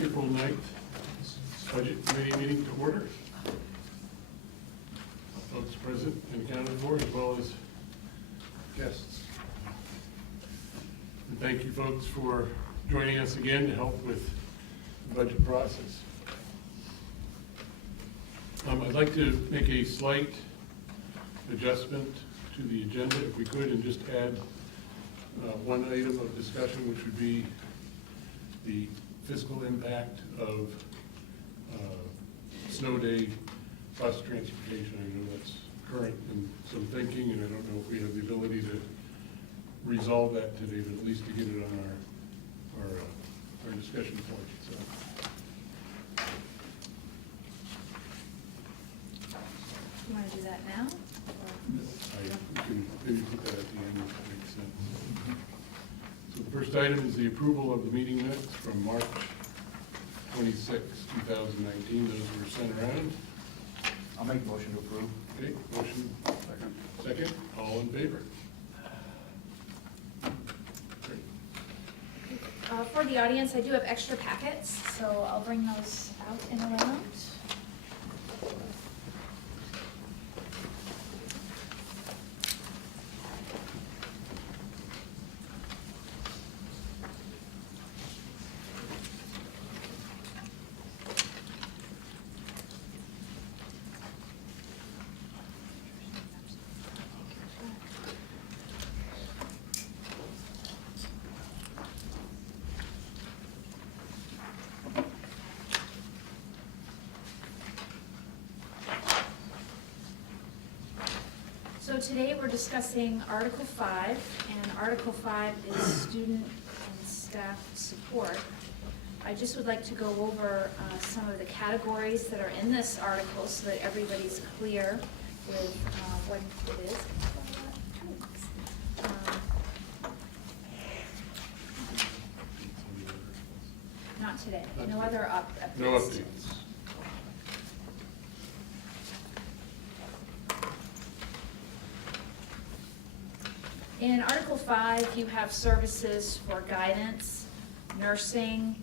April 9th Budget Committee meeting to order. Folks present and accounted for, as well as guests. And thank you folks for joining us again to help with the budget process. I'd like to make a slight adjustment to the agenda, if we could, and just add one item of discussion, which would be the fiscal impact of snow day bus transportation. I know that's current in some thinking, and I don't know if we have the ability to resolve that today, but at least to get it on our discussion point. So. You want to do that now? I can maybe put that at the end if that makes sense. So the first item is the approval of the meeting minutes from March 26, 2019. Those were sent around. I'll make a motion to approve. Okay, motion. Second. Second. All in favor? Great. For the audience, I do have extra packets, so I'll bring those out and around. So today we're discussing Article 5, and Article 5 is student and staff support. I just would like to go over some of the categories that are in this article so that everybody's clear with what it is. Not today. No other updates. No updates. In Article 5, you have services for guidance, nursing,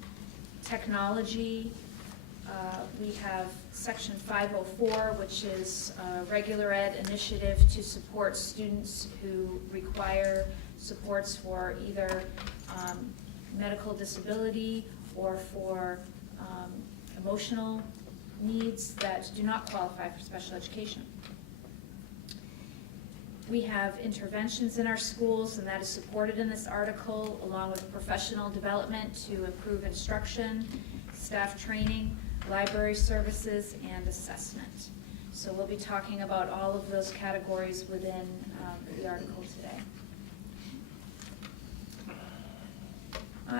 technology. We have Section 504, which is a regular ed initiative to support students who require supports for either medical disability or for emotional needs that do not qualify for special education. We have interventions in our schools, and that is supported in this article, along with professional development to improve instruction, staff training, library services, and assessment. So we'll be talking about all of those categories within the article today.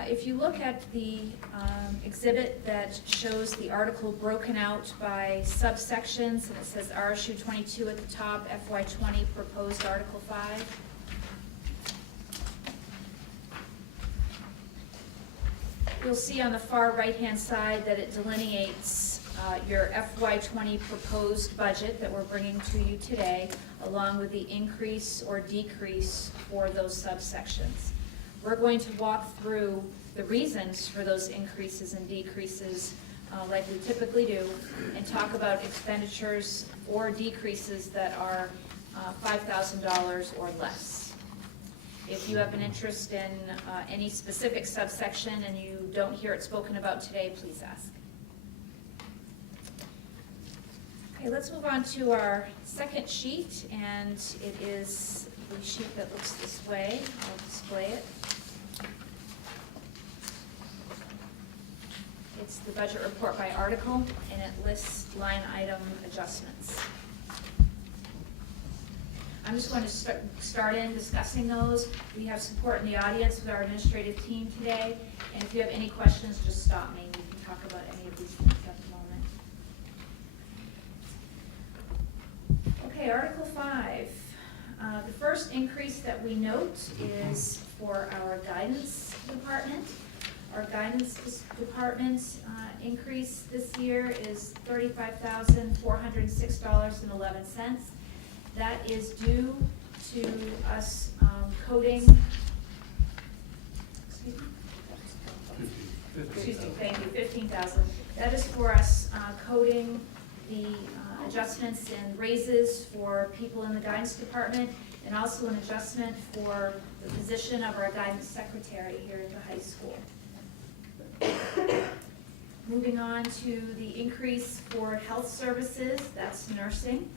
If you look at the exhibit that shows the article broken out by subsections, and it says RSU 22 at the top, FY 20 proposed Article 5. You'll see on the far right-hand side that it delineates your FY 20 proposed budget that we're bringing to you today, along with the increase or decrease for those subsections. We're going to walk through the reasons for those increases and decreases like we typically do, and talk about expenditures or decreases that are $5,000 or less. If you have an interest in any specific subsection and you don't hear it spoken about today, please ask. Okay, let's move on to our second sheet, and it is the sheet that looks this way. I'll display it. It's the budget report by article, and it lists line item adjustments. I'm just going to start in discussing those. We have support in the audience with our administrative team today, and if you have any questions, just stop me. We can talk about any of these things at the moment. Okay, Article 5. The first increase that we note is for our guidance department. Our guidance department increase this year is $35,406.11. That is due to us coding, excuse me, thank you, 15,000. That is for us coding the adjustments and raises for people in the guidance department, and also an adjustment for the position of our guidance secretary here at the high school. Moving on to the increase for health services, that's nursing,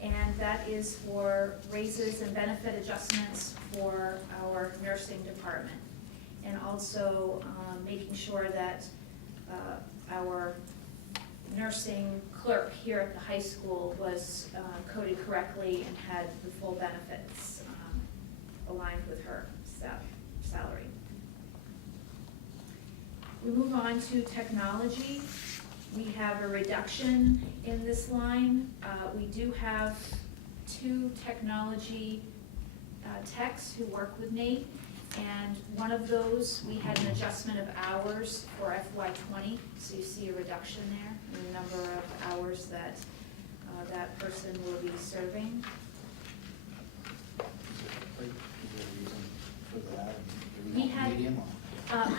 and that is for raises and benefit adjustments for our nursing department. And also making sure that our nursing clerk here at the high school was coded correctly and had the full benefits aligned with her salary. We move on to technology. We have a reduction in this line. We do have 2 technology techs who work with Nate, and one of those, we had an adjustment of hours for FY20, so you see a reduction there in the number of hours that that person will be serving. Is there a reason for that? He had-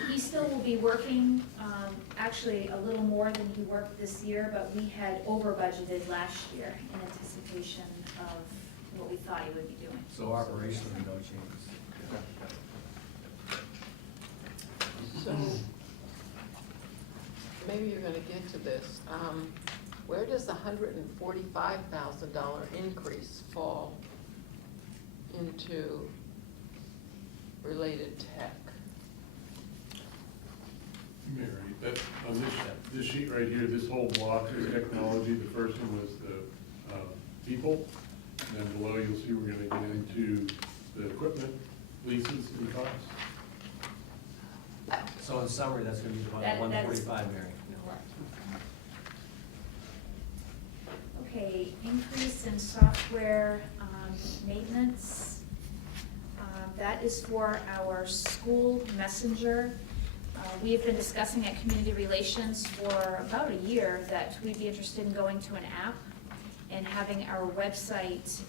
He still will be working, actually a little more than he worked this year, but we had over budgeted last year in anticipation of what we thought he would be doing. So operationally, no changes. So, maybe you're gonna get to this. Where does the $145,000 increase fall into related tech? Mary, that, on this sheet right here, this whole block is technology. The first one was the people. And then below, you'll see we're gonna get into the equipment, leases, and costs. So in summary, that's gonna be about That's 145, Mary. correct. Okay, increase in software maintenance. That is for our school messenger. We have been discussing at Community Relations for about a year that we'd be interested in going to an app and having our website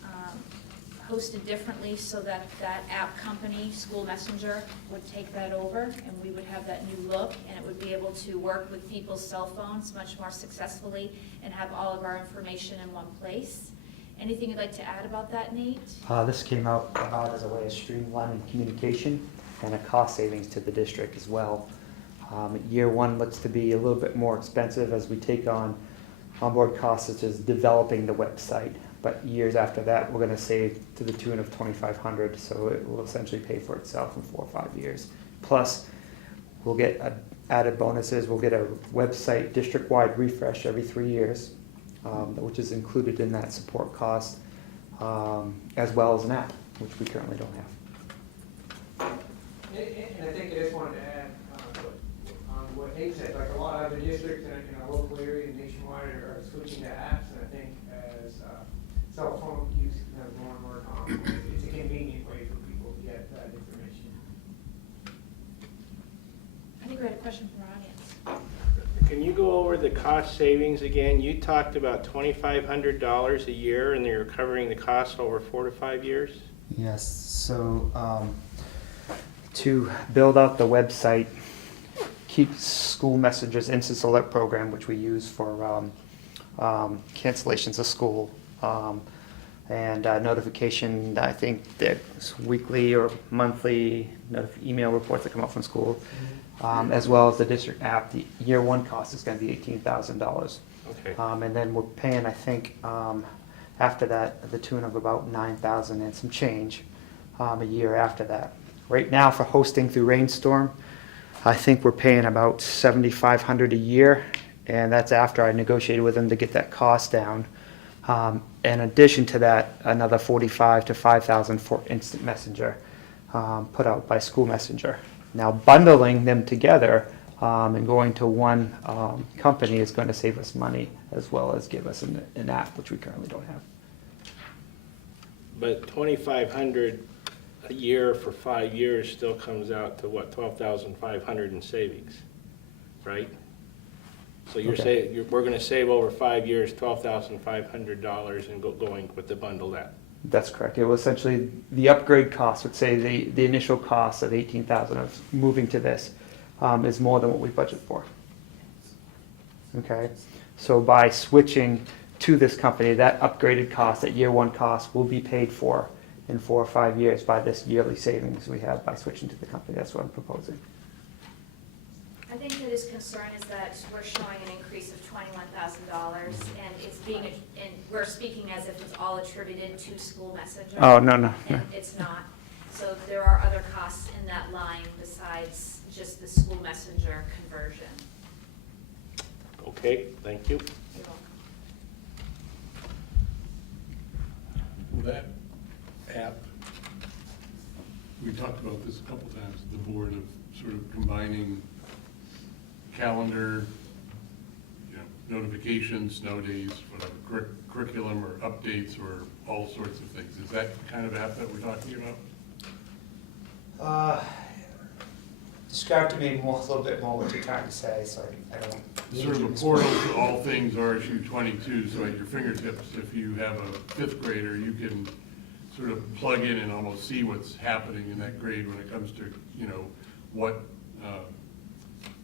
hosted differently so that that app company, School Messenger, would take that over, and we would have that new look, and it would be able to work with people's cell phones much more successfully and have all of our information in one place. Anything you'd like to add about that, Nate? This came out as a way of streamlining communication and a cost savings to the district as well. Year 1 looks to be a little bit more expensive as we take on onboard costs such as developing the website. But years after that, we're going to save to the tune of $2,500, so it will essentially pay for itself in 4 or 5 years. Plus, we'll get added bonuses. We'll get a website district-wide refresh every 3 years, which is included in that support cost, as well as an app, which we currently don't have. And I think I just wanted to add on what Nate said, like a lot of other districts in our local area and nationwide are switching to apps, and I think as cell phone use becomes more and more common, it's a convenient way for people to get that information. I think we had a question from our audience. Can you go over the cost savings again? You talked about $2,500 a year, and you're covering the cost over 4 to 5 years? Yes, so to build out the website, keep School Messenger's Instant Alert program, which we use for cancellations of school, and notification, I think there's weekly or monthly email reports that come out from school, as well as the district app. The year 1 cost is going to be $18,000. Okay. And then we're paying, I think, after that, the tune of about $9,000 and some change a year after that. Right now, for hosting through Rainstorm, I think we're paying about $7,500 a year, and that's after I negotiated with them to get that cost down. In addition to that, another $45,000 to $5,000 for Instant Messenger put out by School Messenger. Now, bundling them together and going to one company is going to save us money as well as give us an app, which we currently don't have. But $2,500 a year for 5 years still comes out to what, $12,500 in savings, right? So you're Okay. saying we're going to save over 5 years $12,500 and going with the bundled app. That's correct. It will essentially, the upgrade cost would say the initial cost of $18,000 of moving to this is more than what we budget for. Okay, so by switching to this company, that upgraded cost, that year one cost, will be paid for in 4 or 5 years by this yearly savings we have by switching to the company. That's what I'm proposing. I think that his concern is that we're showing an increase of $21,000, and it's being, and we're speaking as if it's all attributed to school messenger. Oh, no. And it's not. So there are other costs in that line besides just the school messenger conversion. Okay, thank you. You're welcome. Well, that app, we talked about this a couple times, the board, of sort of combining calendar, notifications, snow days, whatever, curriculum or updates or all sorts of things. Is that the kind of app that we're talking about? Describe to me a little bit more what you're trying to say, so I don't. Sort of a portal to all things RSU 22, so at your fingertips, if you have a fifth grader, you can sort of plug in and almost see what's happening in that grade when it comes to,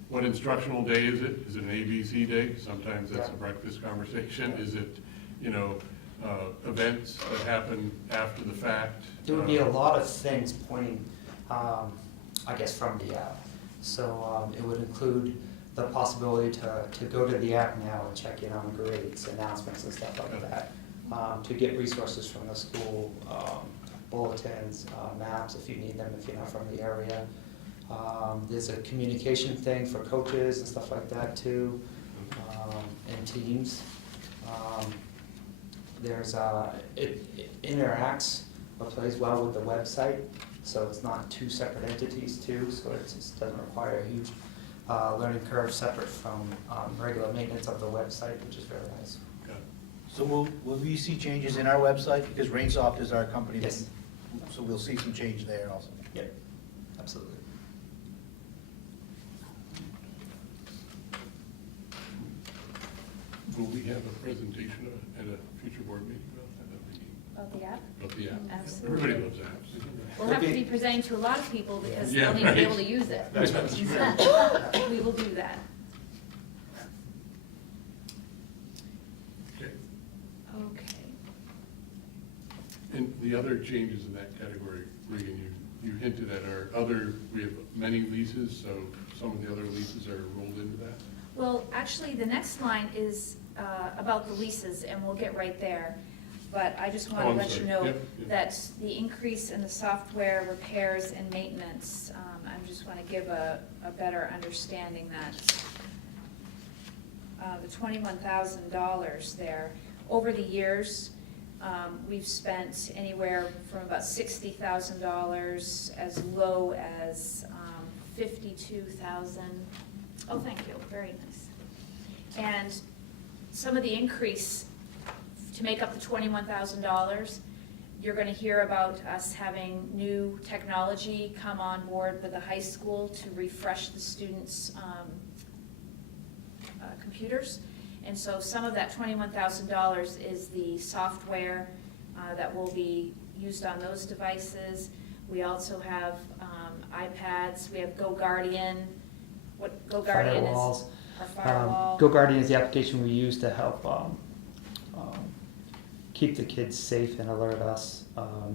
what instructional day is it? Is it an ABC day? Sometimes that's a breakfast conversation. Is it, events that happen after the fact? There would be a lot of things pointing, I guess, from the app. So it would include the possibility to go to the app now and check in on grades, announcements and stuff like that, to get resources from the school, bulletins, maps if you need them, if you're not from the area. There's a communication thing for coaches and stuff like that too, and teams. It interacts or plays well with the website, so it's not two separate entities too, so it just doesn't require a huge learning curve separate from regular maintenance of the website, which is very nice. So will we see changes in our website? Because Rainsoft is our company. Yes. So we'll see some change there also. Yep, absolutely. Will we have a presentation at a future board meeting about Of the app? the app? Absolutely. Everybody loves apps. We'll have to be presenting to a lot of people because Yeah, they'll need to be right. able to use it. That's true. We will do that. Okay. Okay. And the other changes in that category, Regan, you hinted at are we have many leases, so some of the other leases are rolled into that? Well, actually, the next line is about the leases, and we'll get right there. But I just want Oh, to I'm let you sorry. know Yep, yep. that the increase in the software repairs and maintenance, I just want to give a better understanding that the $21,000 there, over the years, we've spent anywhere from about $60,000 as low as $52,000. Oh, thank you, very nice. And some of the increase to make up the $21,000, you're going to hear about us having new technology come on board with the high school to refresh the students' computers. And so some of that $21,000 is the software that will be used on those devices. We also have iPads, we have GoGuardian. What GoGuardian Firewalls. is our firewall. GoGuardian is the application we use to help keep the kids safe and alert us,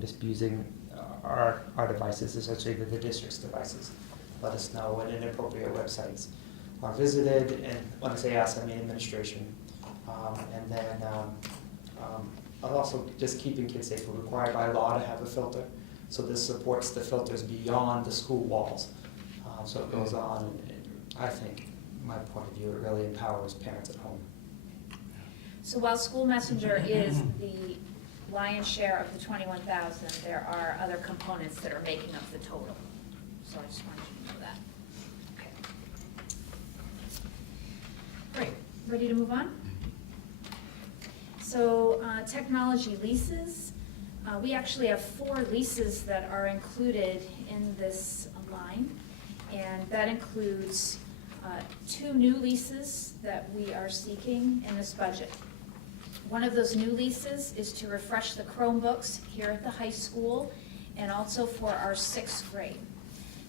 just using our devices, essentially the district's devices. Let us know when inappropriate websites are visited, and when I say us, I mean administration. And then also just keeping kids safe. We're required by law to have a filter, so this supports the filters beyond the school walls. So it goes on, and I think, my point of view, it really empowers parents at home. So while School Messenger is the lion's share of the $21,000, there are other components that are making up the total. So I just wanted you to know that. Okay. Great, ready to move on? So technology leases, we actually have 4 leases that are included in this line, and that includes 2 new leases that we are seeking in this budget. One of those new leases is to refresh the Chromebooks here at the high school and also for our 6th grade.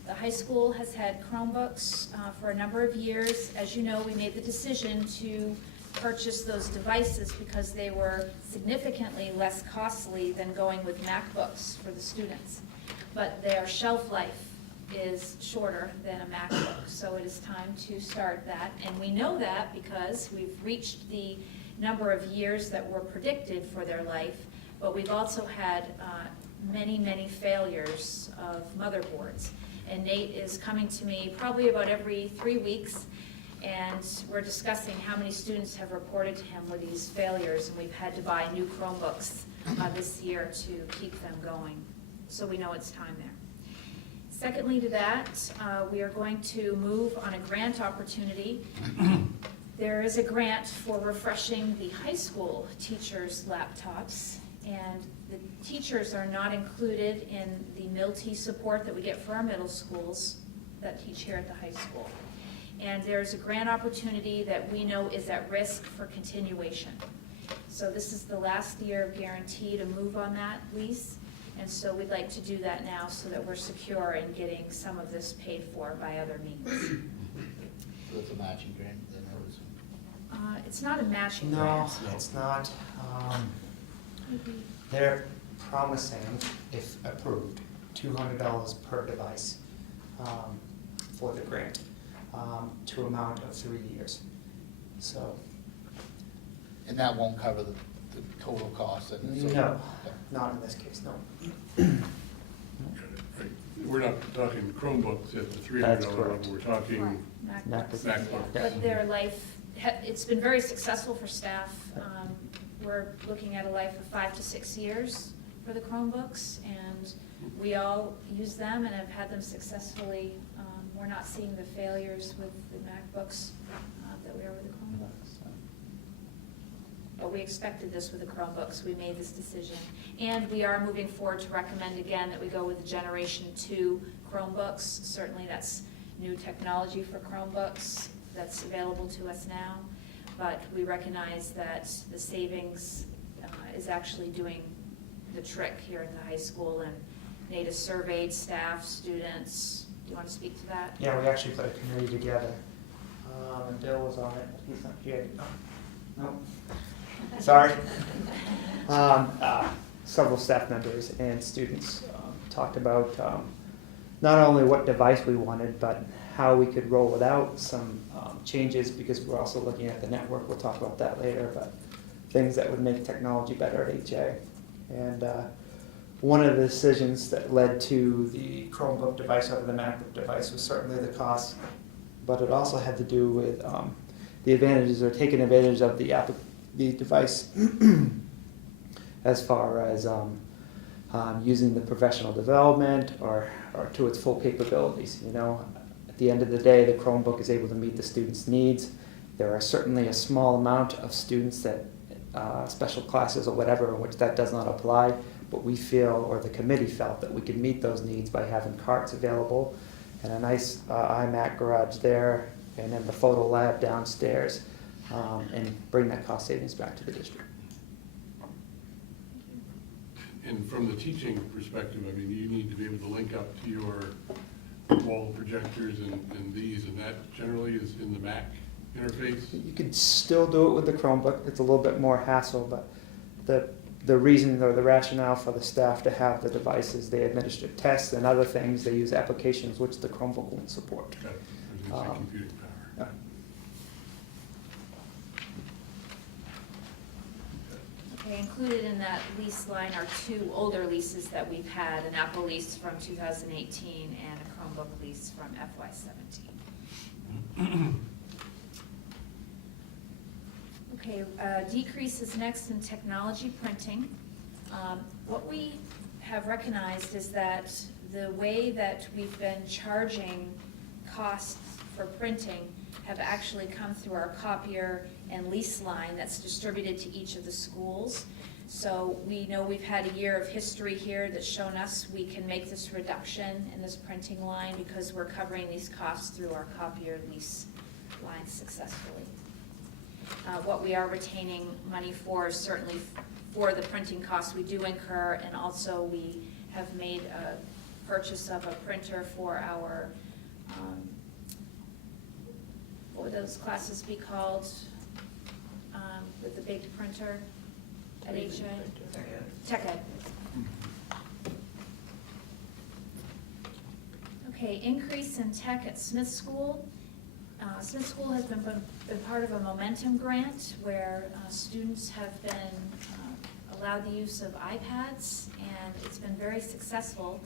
The high school has had Chromebooks for a number of years. As you know, we made the decision to purchase those devices because they were significantly less costly than going with MacBooks for the students. But their shelf life is shorter than a MacBook, so it is time to start that. And we know that because we've reached the number of years that were predicted for their life, but we've also had many failures of motherboards. And Nate is coming to me probably about every 3 weeks, and we're discussing how many students have reported to him with these failures, and we've had to buy new Chromebooks this year to keep them going. So we know it's time there. Secondly to that, we are going to move on a grant opportunity. There is a grant for refreshing the high school teachers' laptops, and the teachers are not included in the MILT support that we get for our middle schools that teach here at the high school. And there's a grant opportunity that we know is at risk for continuation. So this is the last year of guarantee to move on that lease, and so we'd like to do that now so that we're secure in getting some of this paid for by other means. With a matching grant, then I was. It's not a matching No, grant. it's not. They're promising, if approved, $200 per device for the grant, to amount of 3 years. So, And that won't cover the total cost? And so- no, not in this case, no. Right. We're not talking Chromebooks at the That's $300 level, correct. we're talking MacBooks. MacBooks. But their life, it's been very successful for staff. We're looking at a life of 5 to 6 years for the Chromebooks, and we all use them and have had them successfully. We're not seeing the failures with the MacBooks that we are with the Chromebooks. But we expected this with the Chromebooks. We made this decision. And we are moving forward to recommend again that we go with the Generation 2 Chromebooks. Certainly that's new technology for Chromebooks that's available to us now. But we recognize that the savings is actually doing the trick here in the high school. And Nate has surveyed staff, students. Do you want to speak to that? Yeah, we actually put a committee together, and Bill was on it, but he's not here. No. Sorry. Several staff members and students talked about not only what device we wanted, but how we could roll it out, some changes, because we're also looking at the network. We'll talk about that later, but things that would make technology better at HA. And one of the decisions that led to the Chromebook device over the MacBook device was certainly the cost, but it also had to do with the advantages, or taking advantage of the device as far as using the professional development or to its full capabilities. You know, at the end of the day, the Chromebook is able to meet the students' needs. There are certainly a small amount of students that special classes or whatever in which that does not apply, but we feel, or the committee felt, that we could meet those needs by having carts available and a nice iMac garage there, and then the photo lab downstairs, and bring that cost savings back to the district. And from the teaching perspective, I mean, you need to be able to link up to your wall projectors and these, and that generally is in the Mac interface? You could still do it with the Chromebook. It's a little bit more hassle, but the reason or the rationale for the staff to have the devices, they administer tests and other things. They use applications which the Chromebook won't support. Got it. I was gonna say computing power. Okay, included in that lease line are 2 older leases that we've had, an Apple lease from 2018 and a Chromebook lease from FY17. Okay, decreases next in technology printing. What we have recognized is that the way that we've been charging costs for printing have actually come through our copier and lease line that's distributed to each of the schools. So we know we've had a year of history here that's shown us we can make this reduction in this printing line because we're covering these costs through our copier lease line successfully. What we are retaining money for is certainly for the printing costs we do incur, and also we have made a purchase of a printer for our, what would those classes be called, with the big printer at HI? Tech Ed. Okay, increase in tech at Smith School. Smith School has been part of a Momentum grant where students have been allowed the use of iPads, and it's been very successful.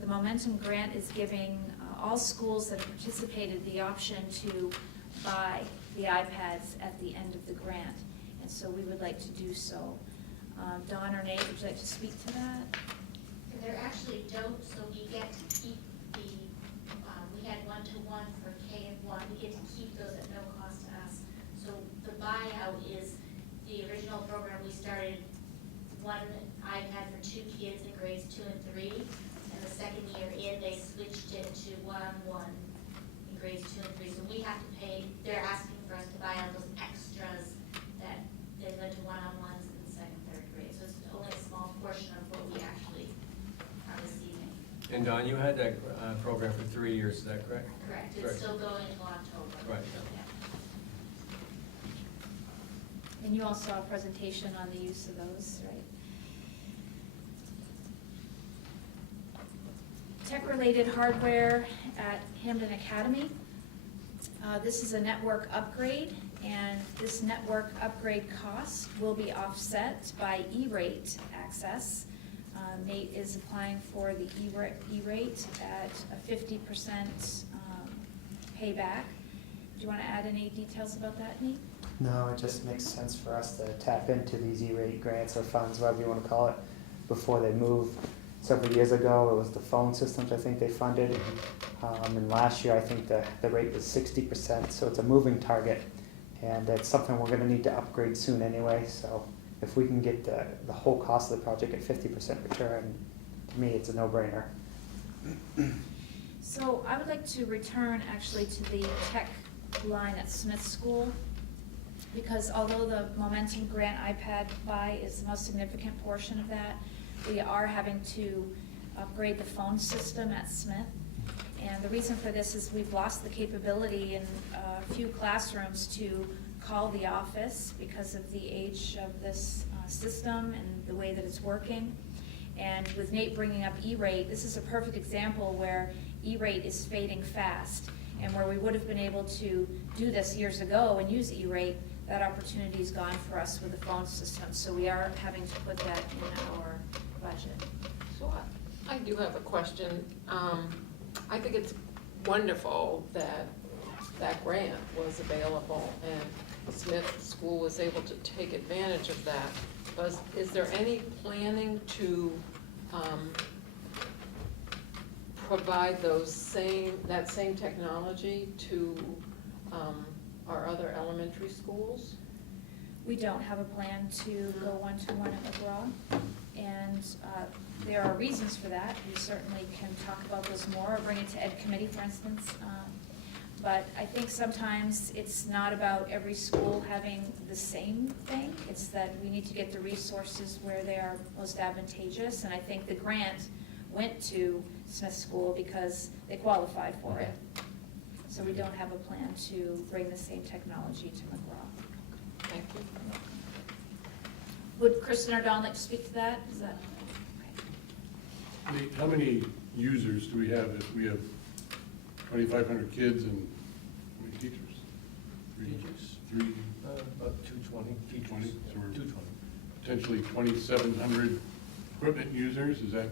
The Momentum grant is giving all schools that have participated the option to buy the iPads at the end of the grant, and so we would like to do so. Dawn or Nate, would you like to speak to that? There actually don't, so we get to keep the, we had one-to-one for K and 1, we get to keep those at no cost to us. So the buyout is the original program, we started one iPad for 2 kids in grades 2 and 3, and the second year in, they switched it to one-on-one in grades 2 and 3. So we have to pay, they're asking for us to buy out those extras that they went to one-on-ones in the 2nd, 3rd grade. So it's only a small portion of what we actually are receiving. And Don, you had that program for 3 years, is that correct? Correct, Correct. it's still going until October. Right. Yeah. And you all saw a presentation on the use of those, right? Tech-related hardware at Hampden Academy. This is a network upgrade, and this network upgrade cost will be offset by E-rate access. Nate is applying for the E-rate at a 50% payback. Do you want to add any details about that, Nate? No, it just makes sense for us to tap into these E-rate grants or funds, whatever you want to call it, before they move. Several years ago, it was the phone systems I think they funded. And last year, I think the rate was 60%, so it's a moving target. And it's something we're gonna need to upgrade soon anyway, so if we can get the whole cost of the project at 50% return, to me, it's a no-brainer. So I would like to return actually to the tech line at Smith School, because although the Momentum Grant iPad buy is the most significant portion of that, we are having to upgrade the phone system at Smith. And the reason for this is we've lost the capability in a few classrooms to call the office because of the age of this system and the way that it's working. And with Nate bringing up E-rate, this is a perfect example where E-rate is fading fast. And where we would have been able to do this years ago and use E-rate, that opportunity is gone for us with the phone system. So we are having to put that in our budget. So I do have a question. I think it's wonderful that that grant was available and Smith School was able to take advantage of that. But is there any planning to provide that same technology to our other elementary schools? We don't have a plan to go one-to-one at McGraw, and there are reasons for that. We certainly can talk about those more, or bring it to Ed Committee, for instance. But I think sometimes it's not about every school having the same thing. It's that we need to get the resources where they are most advantageous, and I think the grant went to Smith School because they qualified for it. So we don't have a plan to bring the same technology to McGraw. Thank you. Would Kristen or Dawn like to speak to that? Is that, okay. Nate, how many users do we have if we have 2,500 kids and how many teachers? Teachers? Three, About 220. 220, so we're 220. potentially 2,700 equipment users. Is that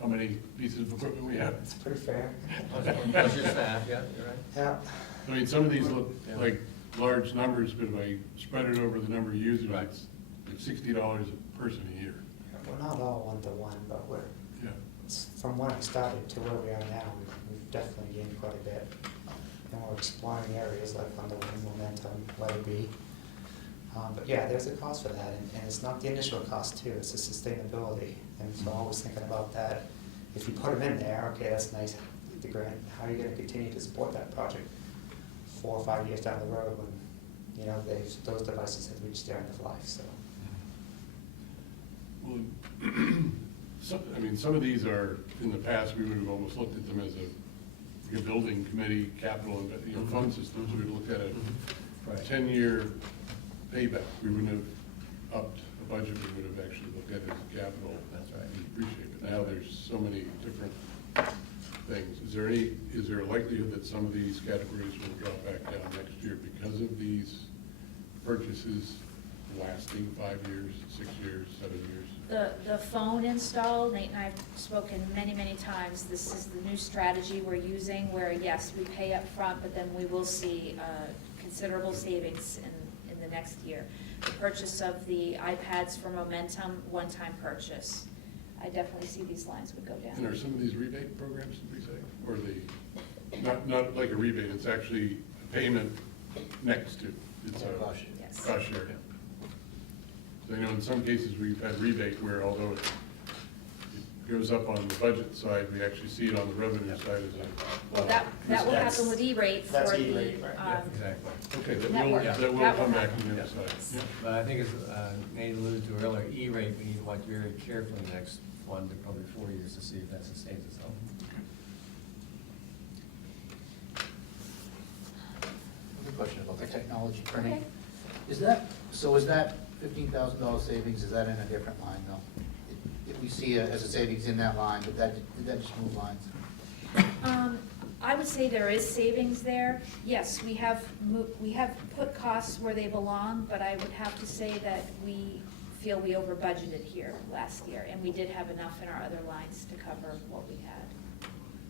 how many pieces of equipment we have? It's pretty fair. Plus your staff, yeah, you're right. Yeah. I mean, some of these look Yeah. like large numbers, but if I spread it over the number of users, Right. it's like $60 a person a year. We're not all one-to-one, but Yeah. from when I started to where we are now, we've definitely gained quite a bit. And we're exploring areas like Underwing, Momentum, let it be. But yeah, there's a cost for that, and it's not the initial cost too, it's the sustainability. And so always thinking about that, if you put them in there, okay, that's nice, the grant, how are you gonna continue to support that project 4 or 5 years down the road when, you know, those devices have reached their end of life, so. Well, I mean, some of these are, in the past, we would have almost looked at them as a building committee, capital, and, fund systems. We would look at a Right. 10-year payback. We wouldn't have upped the budget, we would have actually looked at it as capital. That's right. And appreciate it. Now, there's so many different things. Is there a likelihood that some of these categories will drop back down next year because of these purchases lasting 5 years, 6 years, 7 years? The phone install, Nate and I have spoken many, many times, this is the new strategy we're using where, yes, we pay up front, but then we will see considerable savings in the next year. The purchase of the iPads for Momentum, one-time purchase. I definitely see these lines would go And down. are some of these rebate programs, did we say? Or not like a rebate, it's actually a payment next to, it's a Cost share. Yes. cost share. So, in some cases, we've had rebate where although it goes up on the budget side, we actually see it on the revenue side as a. Well, that will happen with E-rate for That's the, E-rate, right. Exactly. Okay, Network. that will That will come back happen. on the other side. Yeah. But I think as Nate alluded to earlier, E-rate, we need to watch very carefully the next 1 to probably 4 years to see if that sustains itself. Another question about the technology printing. Okay. Is that $15,000 savings, is that in a different line though? If we see it as a savings in that line, did that just move lines? I would say there is savings there. Yes, we have put costs where they belong, but I would have to say that we feel we over budgeted here last year, and we did have enough in our other lines to cover what we had.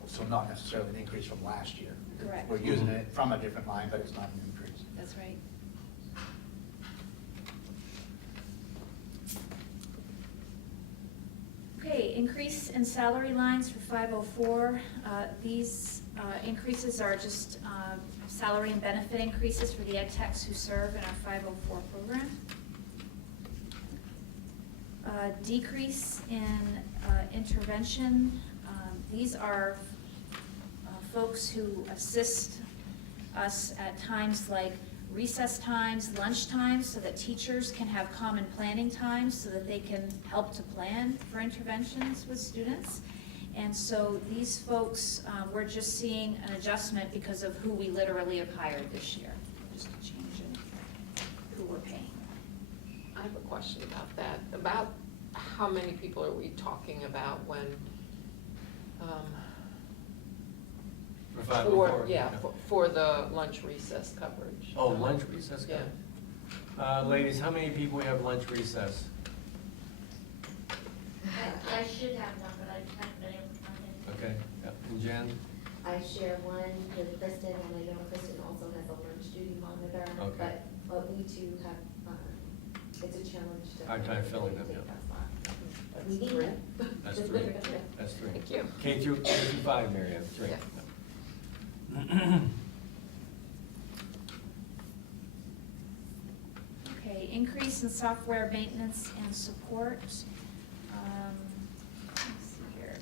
So not necessarily an increase from last year. Correct. We're using it from a different line, but it's not an increase. That's right. Okay, increase in salary lines for 504. These increases are just salary and benefit increases for the ed techs who serve in our 504 program. Decrease in intervention. These are folks who assist us at times like recess times, lunch times, so that teachers can have common planning times so that they can help to plan for interventions with students. And so these folks, we're just seeing an adjustment because of who we literally have hired this year, just a change in who we're paying. I have a question about that. About how many people are we talking about when, For 504? yeah, for the lunch recess coverage? Oh, lunch recess? Yeah. Ladies, how many people we have lunch recess? I should have one, but I haven't been able to find it. Okay, yeah. And Jen? I share one with Kristen, and I know Kristen also has a lunch duty monitor. Okay. But we too have, it's a challenge to. Hard time filling them, take yeah. that slot. That's We need three. them. That's 3. That's 3. Thank you. K through 5, Mary Ann, 3. Yeah. Okay, increase in software maintenance and support. Let's see here.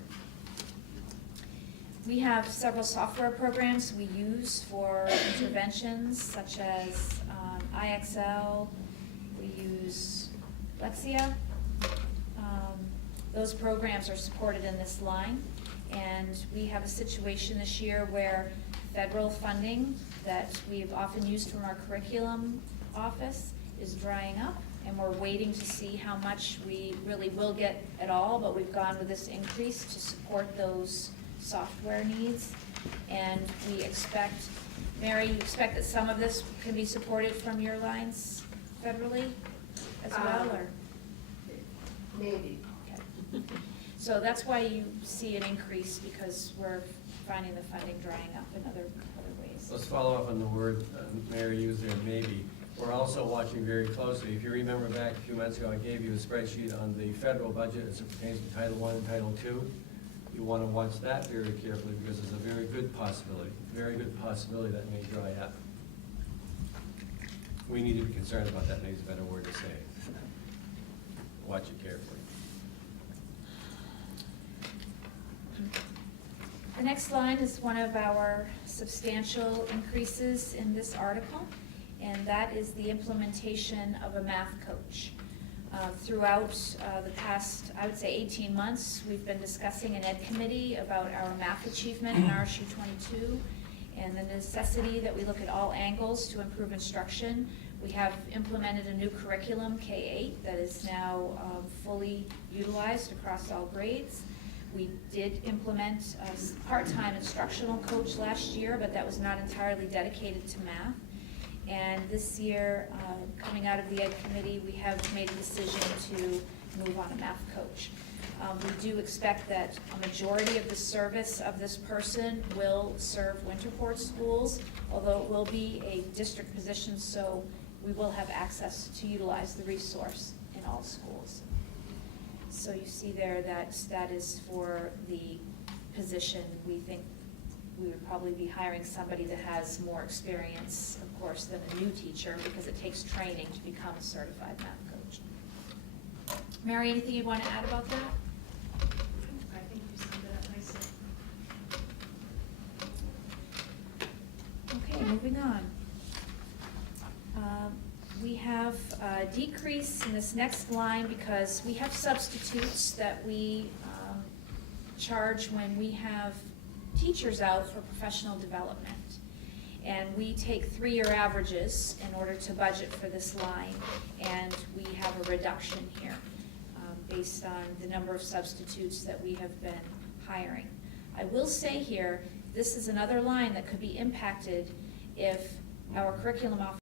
We have several software programs we use for interventions, such as IXL, we use Lexia. Those programs are supported in this line, and we have a situation this year where federal funding that we've often used from our curriculum office is drying up, and we're waiting to see how much we really will get at all, but we've gone with this increase to support those software needs. And we expect, Mary, you expect that some of this can be supported from your lines federally as well, or? Maybe. Okay. So that's why you see an increase, because we're finding the funding drying up in other ways. Let's follow up on the word Mary used there, maybe. We're also watching very closely. If you remember back a few months ago, I gave you a spreadsheet on the federal budget as it pertains to Title I and Title II. You want to watch that very carefully because there's a very good possibility that may dry up. We need to be concerned about that, maybe is a better word to say. Watch it carefully. The next line is one of our substantial increases in this article, and that is the implementation of a math coach. Throughout the past, I would say 18 months, we've been discussing in Ed Committee about our math achievement in RSU 22 and the necessity that we look at all angles to improve instruction. We have implemented a new curriculum, K-8, that is now fully utilized across all grades. We did implement a part-time instructional coach last year, but that was not entirely dedicated to math. And this year, coming out of the Ed Committee, we have made a decision to move on a math coach. We do expect that a majority of the service of this person will serve Winterport schools, although it will be a district position, so we will have access to utilize the resource in all schools. So you see there that that is for the position. We think we would probably be hiring somebody that has more experience, of course, than a new teacher, because it takes training to become a certified math coach. Mary, anything you want to add about that? I think you summed it up nicely. Okay, moving on. We have a decrease in this next line because we have substitutes that we charge when we have teachers out for professional development. And we take 3-year averages in order to budget for this line, and we have a reduction here based on the number of substitutes that we have been hiring. I will say here, this is another line that could be impacted if our curriculum officer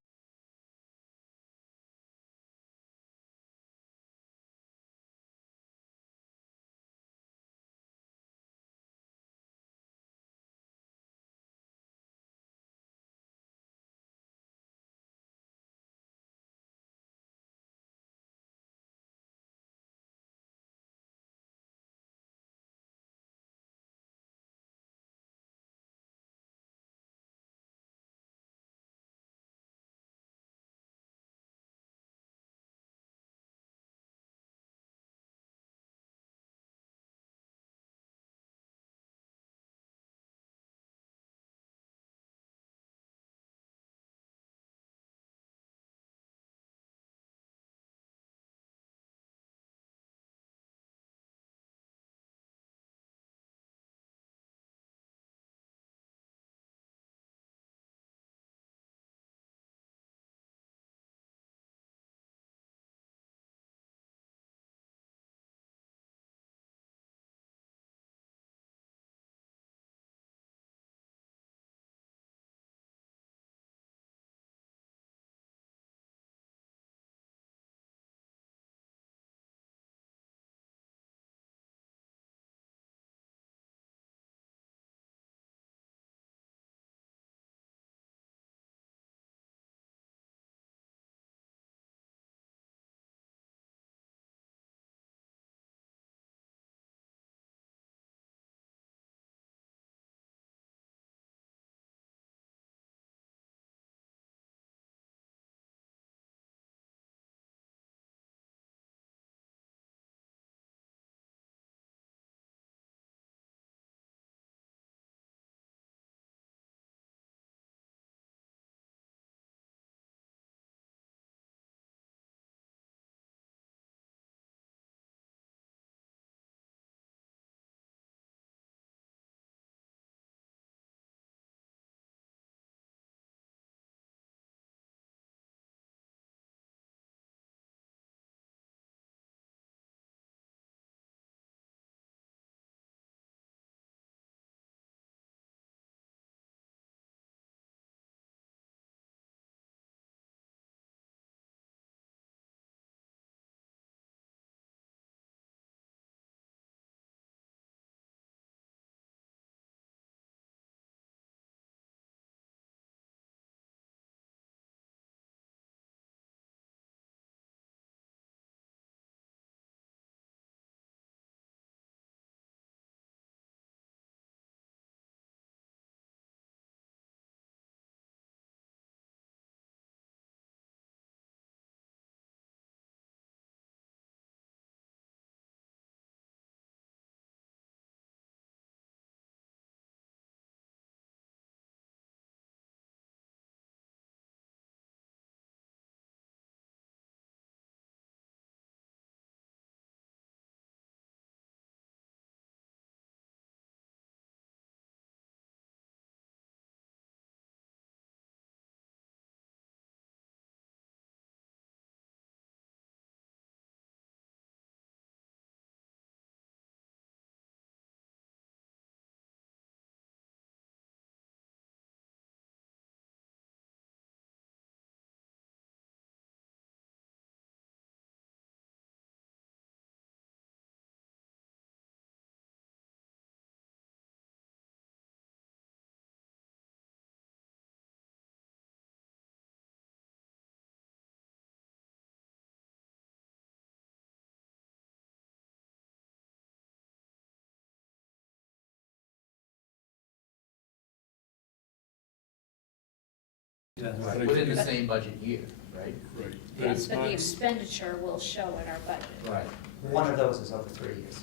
Yeah, Right. Within the same budget year, right? Right. But Yes, it's but the not, expenditure will show in our budget. Right. One of those is over 3 years.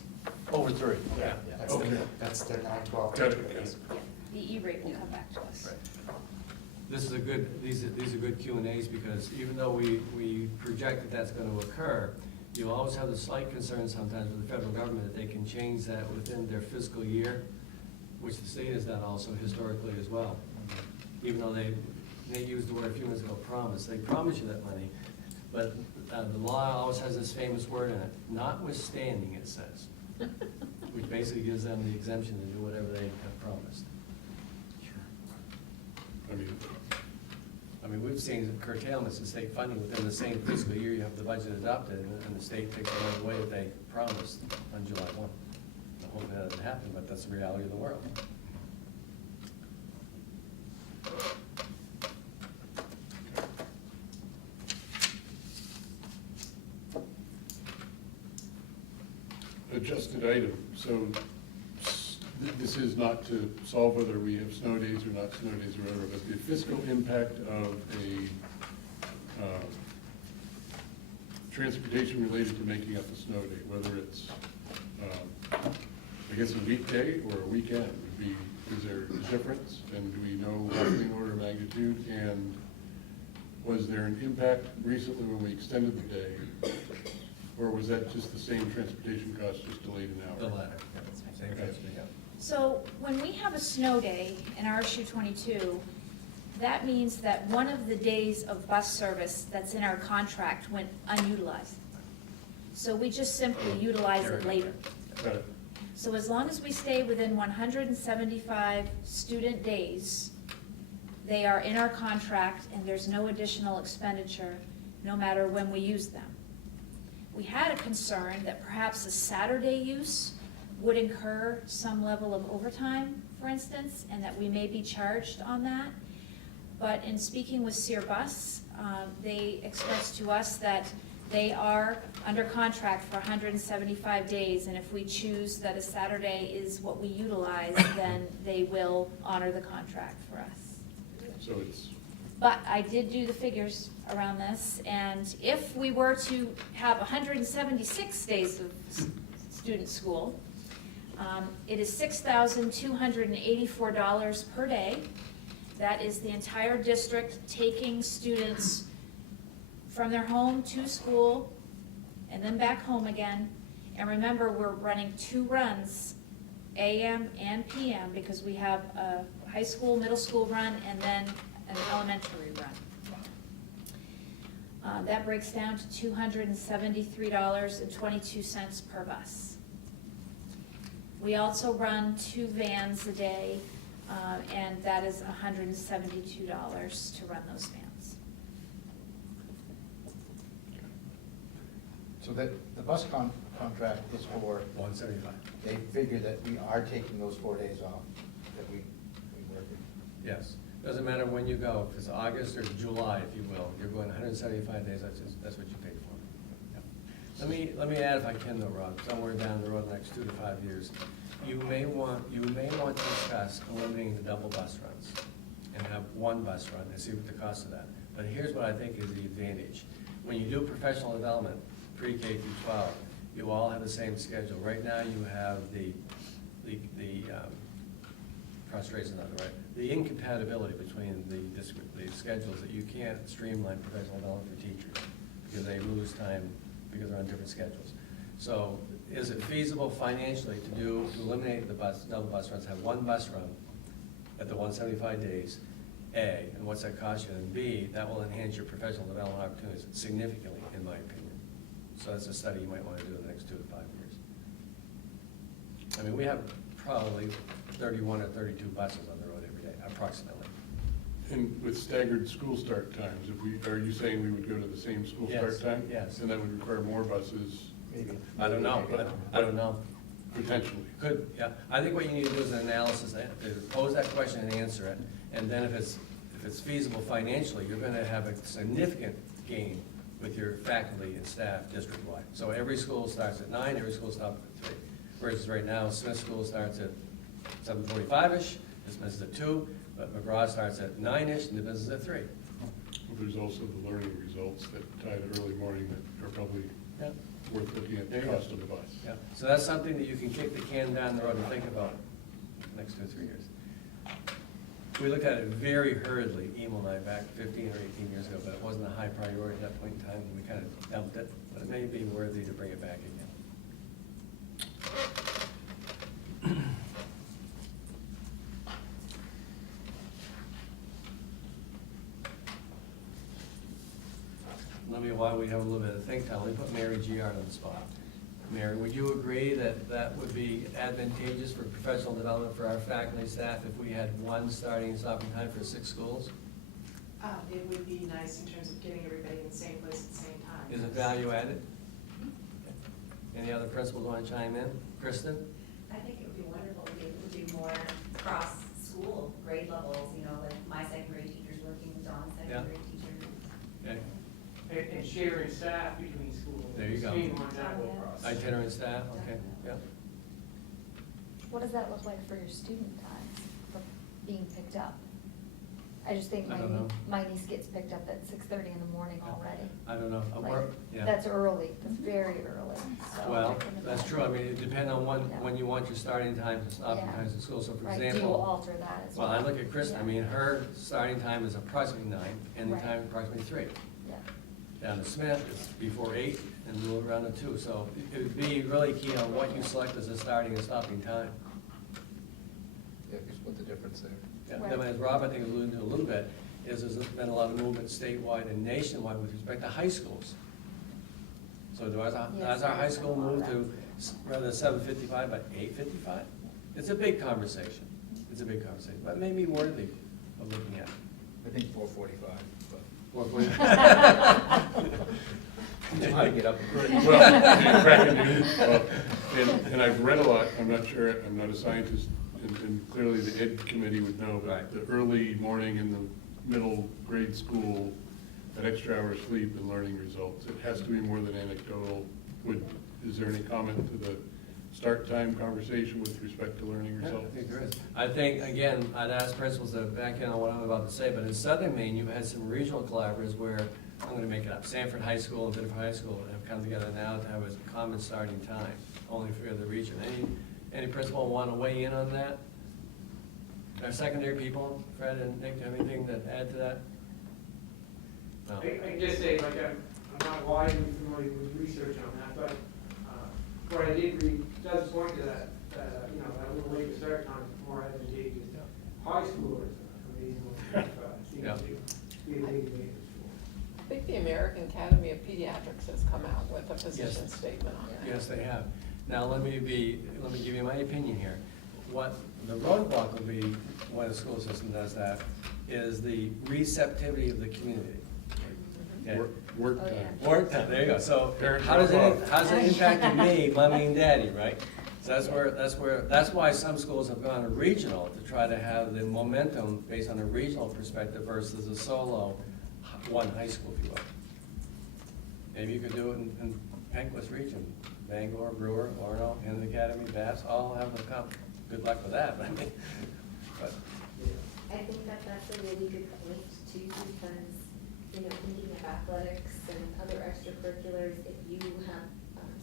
Over 3. Yeah. Okay. That's the 9/12. Got it, got it. Yeah, the E-rate will come back to us. This is a good, these are good Q and As, because even though we project that that's gonna occur, you always have the slight concern sometimes with the federal government that they can change that within their fiscal year, which the state has done also historically as well. Even though they used the word a few minutes ago, promise, they promise you that money, but the law always has this famous word in it, notwithstanding, it says, which basically gives them the exemption to do whatever they have promised. I mean, I mean, we've seen curtailments in state funding within the same fiscal year you have the budget adopted, and the state takes it away that they promised on July 1. I hope that doesn't happen, but that's the reality of the world. adjusted item, so this is not to solve whether we have snow days or not snow days or whatever, but the fiscal impact of a transportation related to making up a snow day, whether it's, I guess, a weekday or a weekend, would be, is there a difference? And do we know roughly in order of magnitude? And was there an impact recently when we extended the day? Or was that just the same transportation cost, just delayed an hour? The latter, same Okay. principle, yeah. So when we have a snow day in RSU 22, that means that one of the days of bus service that's in our contract went unutilized. So we just simply utilize it later. Got it. So as long as we stay within 175 student days, they are in our contract and there's no additional expenditure, no matter when we use them. We had a concern that perhaps a Saturday use would incur some level of overtime, for instance, and that we may be charged on that. But in speaking with Sear Bus, they expressed to us that they are under contract for 175 days, and if we choose that a Saturday is what we utilize, then they will honor the contract for us. So it's, But I did do the figures around this, and if we were to have 176 days of student school, it is $6,284 per day. That is the entire district taking students from their home to school and then back home again. And remember, we're running 2 runs, AM and PM, because we have a high school, middle school run, and then an elementary run. That breaks down to $273.22 per bus. We also run 2 vans a day, and that is $172 to run those vans. So that, the bus contract is for, 175. they figure that we are taking those 4 days off, that we work it. Yes. Doesn't matter when you go, if it's August or July, if you will, you're going 175 days, that's what you paid for. Yeah. Let me add, if I can though, Rob, somewhere down the road, the next 2 to 5 years, you may want to discuss eliminating the double bus runs and have 1 bus run and see what the cost of that. But here's what I think is the advantage. When you do professional development, pre-K through 12, you all have the same schedule. Right now, you have the frustration's not the right, the incompatibility between the schedules, that you can't streamline professional development for teachers because they lose time because they're on different schedules. So is it feasible financially to eliminate the double bus runs, have 1 bus run at the 175 days, A, and what's that cost you, and B, that will enhance your professional development opportunities significantly, in my opinion. So that's a study you might want to do in the next 2 to 5 years. I mean, we have probably 31 or 32 buses on the road every day, approximately. and with staggered school start times, if we, are you saying we would go to the same school Yes, start time? yes. And that would require more buses, Maybe. I don't know, I don't know. potentially? Could, yeah. I think what you need to do is an analysis, pose that question and answer it, and then if it's feasible financially, you're gonna have a significant gain with your faculty and staff district-wide. So every school starts at 9, every school stops at 3. Versus right now, Smith School starts at 7:45-ish, Smith's at 2, but McGraw starts at 9-ish, and the business at 3. There's also the learning results that tie to early morning that are probably Yeah. worth looking at the There you go. cost of the bus. Yeah, so that's something that you can kick the can down the road and think about next 2 or 3 years. We looked at it very hurriedly, Emil and I, back 15 or 18 years ago, but it wasn't a high priority at that point in time, and we kind of dumped it, but it may be worthy to bring it back again. Let me, while we have a little bit of think time, let me put Mary Giard on the spot. Mary, would you agree that that would be advantageous for professional development for our faculty and staff if we had one starting and stopping time for 6 schools? It would be nice in terms of getting everybody in the same place at the same time. Is it value added? Any other principals want to chime in? Kristen? I think it would be wonderful if we could do more cross-school grade levels, you know, like my second grade teacher's working with Dawn's Yeah. second grade teacher. Okay, And sharing staff between schools. There you go. Streamline that whole process. itinerant staff, okay, yeah. What does that look like for your student times for being picked up? I just think I don't know. my niece gets picked up at 6:30 in the morning already. I don't know, Like, yeah. That's early, that's very early, so. Well, that's true, I mean, it depends on when you want your starting times and stopping Yeah. times in school, so for Right, do you example. alter that as well? Well, I look at Kristen, I Yeah. mean, her starting time is approximately 9, ending Right. time approximately 3. Yeah. Down to Smith, it's before 8, and a little around to 2, so it would be really key on what you select as a starting and stopping time. Yeah, just what the difference there. Yeah, Right. then as Rob, I think, was alluding to a little bit, is there's been a lot of movement statewide and nationwide with respect to high schools. So Yes, as our high there's school been a lot move of to, rather than 7:55, but 8:55? It's a big conversation, it's a big conversation, but maybe worthy of looking at. I think 4:45, but. Or if we- I get up. Well, cracking news. And I've read a lot, I'm not sure, I'm not a scientist, and clearly the Ed committee would know, Right. but the early morning in the middle grade school, that extra hour of sleep and learning results, it has to be more than anecdotal. Is there any comment to the start time conversation with respect to learning Yeah, results? I think there is. I think, again, I'd ask principals to back in on what I'm about to say, but in Southern Maine, you had some regional collaborators where, I'm gonna make it up, Sanford High School and Biddeford High School have come together now to have a common starting time, only for the region. Any principal want to weigh in on that? Our secondary people, Fred and Nick, do you have anything to add to that? No. I can just say, like, I'm not widely familiar with research on that, but what I did read does point to that, you know, that little later start time is more advantageous. High schoolers, amazingly, seem Yeah. to be a big advantage for. I think the American Academy of Pediatrics has come out with a position statement on that. Yes, they have. Now, let me give you my opinion here. What the roadblock will be when a school system does that is the receptivity of the community. Okay? Work Oh, yeah. time. Work time, there you go. So Parent how does drop it, off. how's it impact me, mommy and daddy, right? So that's why some schools have gone to regional, to try to have the momentum based on a regional perspective versus a solo one high school, if you will. Maybe you could do it in Penquist region, Bangor, Brewer, Orono, Hampden Academy, Bass, all have a good luck with that, but I mean, but, I think that that's a really good point too, because, you know, thinking of athletics and other extracurriculars, if you have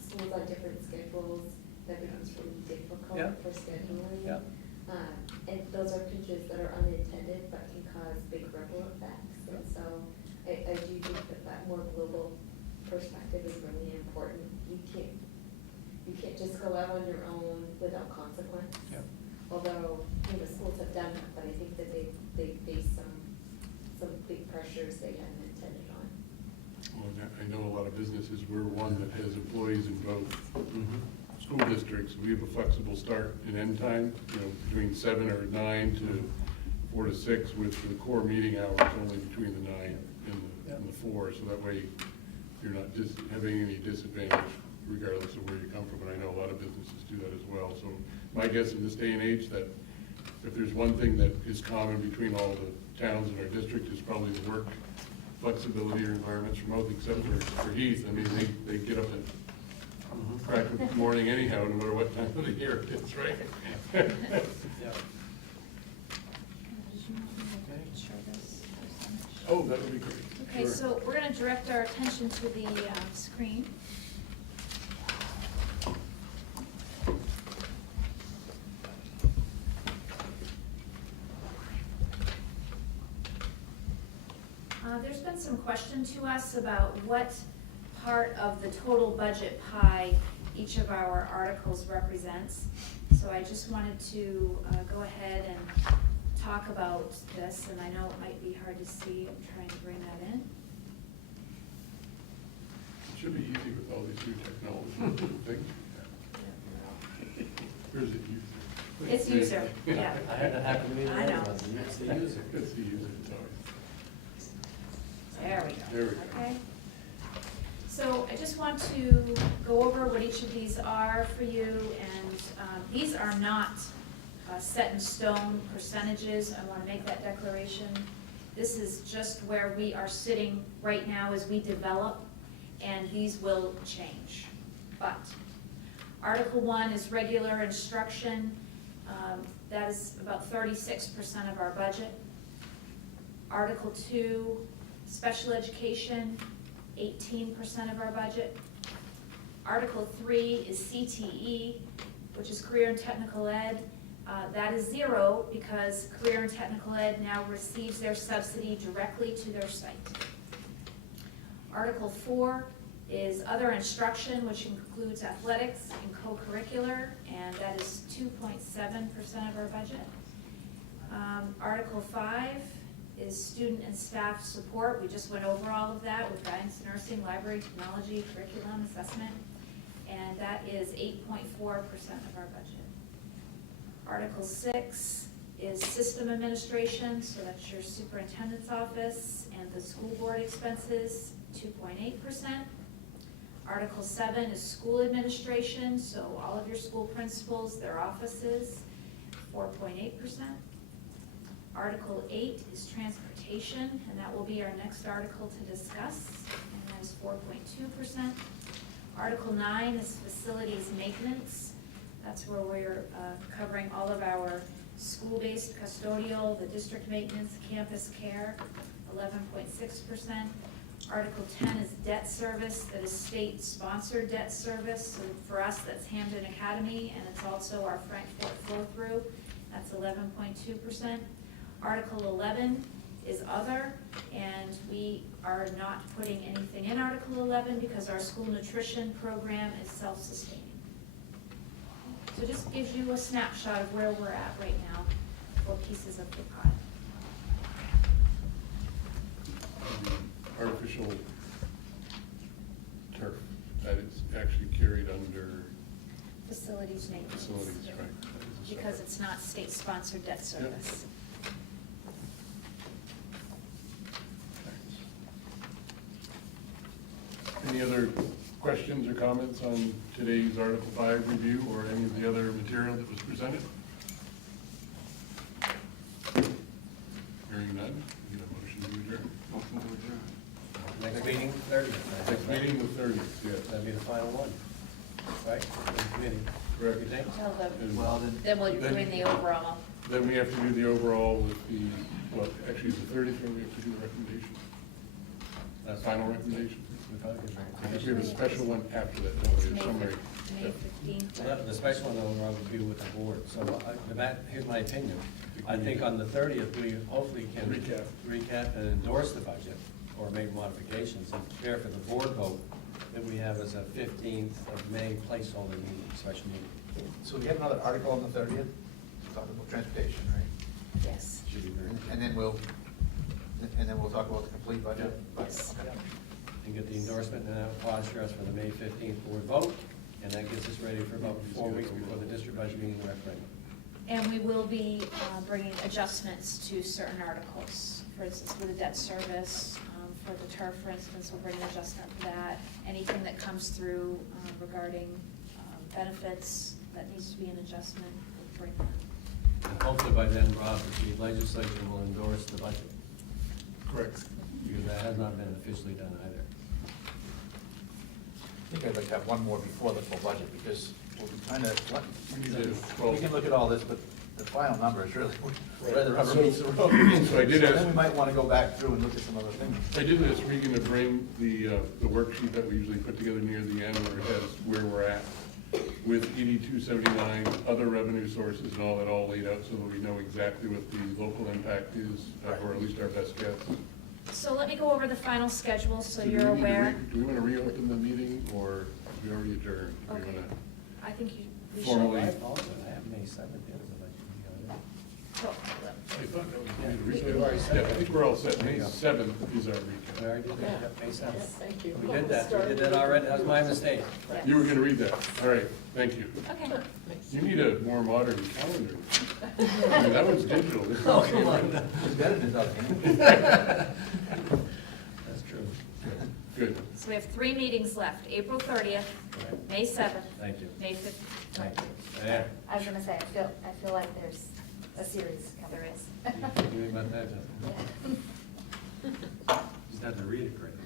schools on different schedules, that becomes really difficult Yeah. for scheduling. Yeah. And those are pinches that are unintended, but can cause big ripple effects. And so I do think that that more global perspective is really important. You can't just go out on your own without consequence. Yeah. Although, you know, schools have done that, but I think that they face some big pressures they hadn't intended on. Well, I know a lot of businesses, we're one that has employees in both school districts. We have a flexible start and end time, you know, between 7 or 9 to 4 to 6, with the core meeting hours only between the 9 and the 4, so that way you're not having any disadvantage regardless of where you come from, and I know a lot of businesses do that as well. So my guess in this day and age, that if there's one thing that is common between all the towns in our district, is probably the work flexibility or environments remote, except for Heath. I mean, they get up at crack of the morning anyhow, no matter what time of the year it is, right? yeah. Oh, that would be great. Okay, Sure. so we're gonna direct our attention to the screen. There's been some question to us about what part of the total budget pie each of our articles represents. So I just wanted to go ahead and talk about this, and I know it might be hard to see. I'm trying to bring that in. It should be easy with all these new technology things. Or is it user? It's user, yeah. I had that happen to me. I know. It's the user. It's the user, it's always. There we go. There we go. Okay. So I just want to go over what each of these are for you, and these are not set in stone percentages. I want to make that declaration. This is just where we are sitting right now as we develop, and these will change. But Article 1 is regular instruction. That is about 36% of our budget. Article 2, special education, 18% of our budget. Article 3 is CTE, which is career and technical ed. That is 0 because career and technical ed now receives their subsidy directly to their site. Article 4 is other instruction, which includes athletics and co-curricular, and that is 2.7% of our budget. Article 5 is student and staff support. We just went over all of that with guidance, nursing, library, technology, curriculum, assessment, and that is 8.4% of our budget. Article 6 is system administration, so that's your superintendent's office and the school board expenses, 2.8%. Article 7 is school administration, so all of your school principals, their offices, 4.8%. Article 8 is transportation, and that will be our next article to discuss, and that is 4.2%. Article 9 is facilities maintenance. That's where we're covering all of our school-based custodial, the district maintenance, campus care, 11.6%. Article 10 is debt service, that is state-sponsored debt service. So for us, that's Hampden Academy, and it's also our Frankfurt flow-through. That's 11.2%. Article 11 is other, and we are not putting anything in Article 11 because our school nutrition program is self-sustaining. So just gives you a snapshot of where we're at right now for pieces of the pie. Artificial turf, that is actually carried under Facilities maintenance. facilities, right? That is a Because separate- it's not state-sponsored debt service. Any other questions or comments on today's Article 5 review or any of the other material that was presented? Hearing none, we get a motion to adjourn. Next meeting, 30th. Next meeting, the 30th, yes. That'll be the final one, right? The committee. Correct. You think? Until the, And Well, then, then we'll bring in the overall. then we have to do the overall with the, well, actually, it's the 30th, when we have to do the recommendation. That's Final recommendation. We probably could I think we bring have a it. special one after that, don't we, May a summary? May 15th. Well, the special one will be with the board, so here's my opinion. I think on the 30th, we hopefully can recap and endorse the budget, or make modifications, and prepare for the board vote that we have as a 15th of May placeholder meeting, special meeting. so we have another article on the 30th, talking about transportation, right? Yes. Should be very, And then we'll talk about the complete budget? Yes. Okay. and get the endorsement and that posture us for the May 15th board vote, and that gets us ready for about 4 weeks before the district budget meeting in the referendum. And we will be bringing adjustments to certain articles. For instance, with the debt service, for the turf, for instance, we'll bring an adjustment for that. Anything that comes through regarding benefits that needs to be an adjustment, we'll bring that. And hopefully by then, Rob, the legislature will endorse the budget, Correct. because that has not been officially done either. I think I'd like to have one more before the full budget, because we'll be kind of, We need to, we can look at all this, but the final number is really where the rubber So- meets the road. so I did ask- Then we might want to go back through and look at some other things. I did ask Regan to bring the worksheet that we usually put together near the end where it has where we're at with 8279, other revenue sources and all that all laid out so that we know exactly what the local impact is, or at least our best guess. So let me go over the final schedule so So do we you're need to aware. Do we want to reopen the meeting or we already adjourned? Do we Okay. wanna- I think we should. Formally. I apologize, I have May 7th as a budget. Oh, I thought that was Yeah, the we've already said Yeah, I that. think we're all set. There May you go. 7th is our We recap. already did that, Yeah. May Yes, 7th. thank you. We did that already, that was my mistake. You were going to read that. All right, thank you. okay. You need a more modern calendar. I mean, that one's digital. This Oh, one's come on. handwritten. It's better than nothing. That's true. Good. So we have 3 meetings left, April 30th, Right. May 7th, Thank you. May 15th. Thank you. Yeah. I was gonna say, I feel like there's a series coming. There is. You about that, Justin? Just have to read it correctly.